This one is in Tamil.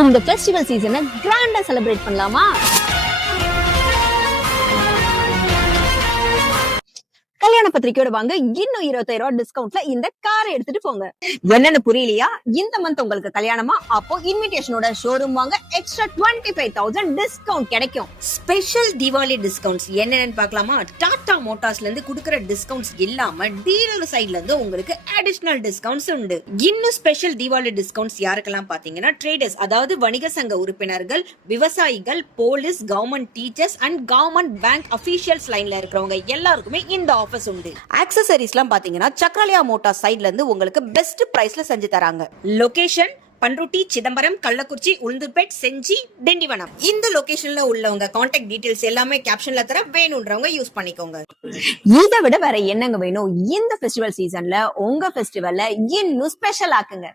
இந்த ஃபெஸ்டிவல் சீசனை கிராண்டா செலிப்ரேட் பண்ணலாமா? கல்யாண பத்திரிக்கையோட வாங்க, இன்னும் 25,000 டிஸ்கவுண்ட்ல இந்த காரை எடுத்துட்டு போங்க. என்னன்னு புரியலையா? இந்த மந்த் உங்களுக்கு கல்யாணமா? அப்போ இன்விடேஷனோட ஷோரூம் வாங்க, எக்ஸ்ட்ரா 25,000 டிஸ்கவுண்ட் கிடைக்கும். ஸ்பெஷல் தீபாவளி டிஸ்கவுண்ட்ஸ் என்னென்னு பார்க்கலாமா? டாடா மோட்டார்ஸ்ல இருந்து கொடுக்குற டிஸ்கவுண்ட்ஸ் இல்லாம டீலர் சைட்ல இருந்து உங்களுக்கு அடிஷனல் டிஸ்கவுண்ட்ஸ் உண்டு. இன்னும் ஸ்பெஷல் தீபாவளி டிஸ்கவுண்ட்ஸ் யாருக்கெல்லாம் பாத்தீங்கன்னா, ட்ரேடர்ஸ், அதாவது வணிக சங்க உறுப்பினர்கள், விவசாயிகள், police, government teachers and government bank officials லைன்ல இருக்கிறவங்க எல்லாருக்குமே இந்த ஆஃபர்ஸ் உண்டு. ஆக்சசரிஸ்லாம் பாத்தீங்கன்னா சக்ராலியா மோட்டார்ஸ் சைடுல இருந்து உங்களுக்கு பெஸ்ட் பிரைஸ்ல செஞ்சு தராங்க. லொகேஷன் பண்ருட்டி, சிதம்பரம், கள்ளக்குறிச்சி, உளுந்தூர்பேட், செஞ்சி, திண்டிவனம். இந்த லொகேஷன்ல உள்ளவங்க கான்டாக்ட் டீடைல்ஸ் எல்லாமே கேப்ஷன்ல தர, வேணும்ன்றவங்க யூஸ் பண்ணிக்கோங்க. இதை விட வேற என்னங்க வேணும்? இந்த ஃபெஸ்டிவல் சீசன்ல உங்க ஃபெஸ்டிவல்ல இன்னும் ஸ்பெஷல் ஆக்குங்க.